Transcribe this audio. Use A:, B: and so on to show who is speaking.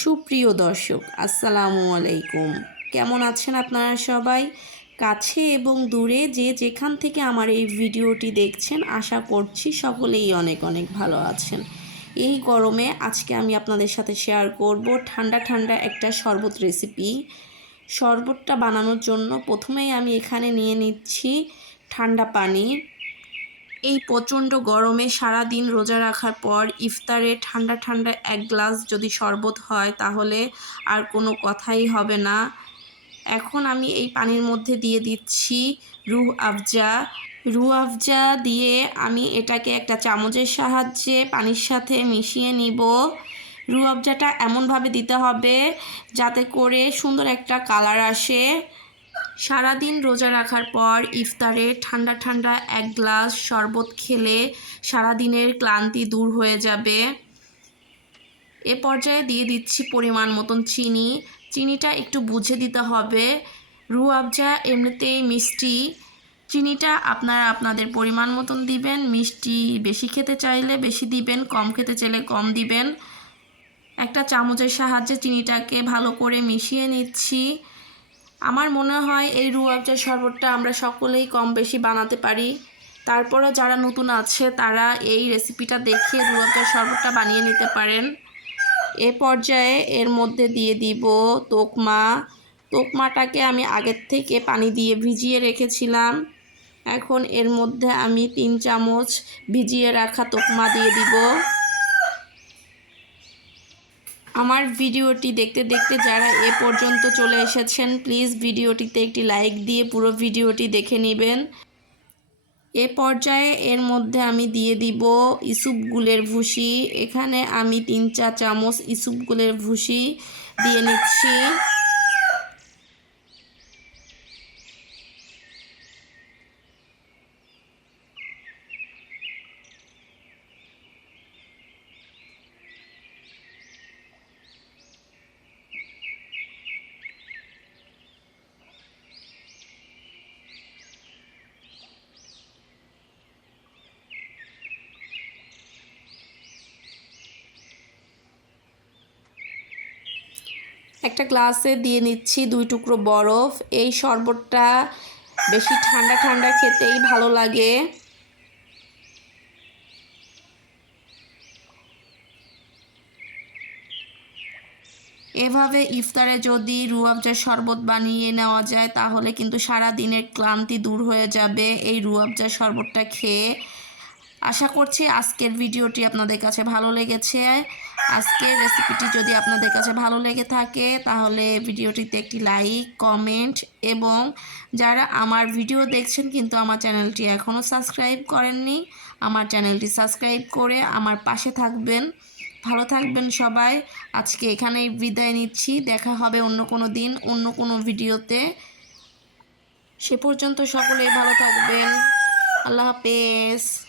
A: সুপ্রিয় দর্শক, আসসালামু আলাইকুম। কেমন আছেন আপনারা সবাই? কাছে এবং দূরে যে যেখান থেকে আমার এই ভিডিওটি দেখছেন, আশা করছি সকলেই অনেক অনেক ভালো আছেন। এই গরমে আজকে আমি আপনাদের সাথে শেয়ার করব ঠান্ডা ঠান্ডা একটা শরবত রেসিপি শরবতটা বানানোর জন্য প্রথমেই আমি এখানে নিয়ে নিচ্ছি ঠান্ডা পানি এই প্রচণ্ড গরমে সারা দিন রোজা রাখার পর ইফতারে ঠান্ডা ঠান্ডা এক গ্লাস যদি শরবত হয় তাহলে আর কোনো কথাই হবে না। এখন আমি এই পানির মধ্যে দিয়ে দিচ্ছি রুহ আফজা। রুহ আফজা দিয়ে আমি এটাকে একটা চামচের সাহায্যে পানির সাথে মিশিয়ে নিব। রুহ আফজাটা এমনভাবে দিতে হবে যাতে করে সুন্দর একটা কালার আসে। সারাদিন রোজা রাখার পর ইফতারে ঠান্ডা ঠান্ডা এক গ্লাস শরবত খেলে সারাদিনের ক্লান্তি দূর হয়ে যাবে। এ পর্যায়ে দিয়ে দিচ্ছি পরিমাণ মতন চিনি। চিনিটা একটু বুঝে দিতে হবে। রু আফজা এমনিতেই মিষ্টি। চিনিটা আপনারা আপনাদের পরিমাণ মতন দিবেন। মিষ্টি বেশি খেতে চাইলে বেশি দিবেন, কম খেতে চাইলে কম দিবেন। একটা চামচের সাহায্যে চিনিটাকে ভালো করে মিশিয়ে নিচ্ছি। আমার মনে হয় এই রুয়াবজার শরবতটা আমরা সকলেই কম বেশি বানাতে পারি। তারপরে যারা নতুন আছে, তারা এই রেসিপিটা দেখে রুয়াবজার শরবতটা বানিয়ে নিতে পারেন। এ পর্যায়ে এর মধ্যে দিয়ে দিব তোকমা। তোকমাটাকে আমি আগের থেকে পানি দিয়ে ভিজিয়ে রেখেছিলাম। এখন এর মধ্যে আমি তিন চামচ ভিজিয়ে রাখা তোকমা দিয়ে দিব। আমার ভিডিওটি দেখতে দেখতে যারা এ পর্যন্ত চলে এসেছেন প্লিজ ভিডিওটিতে একটি লাইক দিয়ে পুরো ভিডিওটি দেখে নেবেন। এ পর্যায়ে এর মধ্যে আমি দিয়ে দিব ইসুপগুলের ভুসি। এখানে আমি তিন চা চামচ ইসুপগুলের ভুসি দিয়ে নিচ্ছি। একটা গ্লাসে দিয়ে নিচ্ছি দুই টুকরো বরফ। এই শরবতটা বেশি ঠান্ডা ঠান্ডা খেতেই ভালো লাগে। এভাবে ইফতারে যদি রুয়াবজার শরবত বানিয়ে নেওয়া যায়, তাহলে কিন্তু সারা দিনের ক্লান্তি দূর হয়ে যাবে এই রুয়াবজার শরবতটা খেয়ে। আশা করছি আজকের ভিডিওটি আপনাদের কাছে ভালো লেগেছে। আজকের রেসিপিটি যদি আপনাদের কাছে ভালো লেগে থাকে, তাহলে ভিডিওটিতে একটি লাইক, কমেন্ট এবং যারা আমার ভিডিও দেখছেন কিন্তু আমার চ্যানেলটি এখনও সাবস্ক্রাইব করেননি, আমার চ্যানেলটি সাবস্ক্রাইব করে আমার পাশে থাকবেন। ভালো থাকবেন সবাই। আজকে এখানেই বিদায় নিচ্ছি। দেখা হবে অন্য কোনো দিন, অন্য কোনো ভিডিওতে। সে পর্যন্ত সকলেই ভালো থাকবেন। আল্লাহ হাফেজ।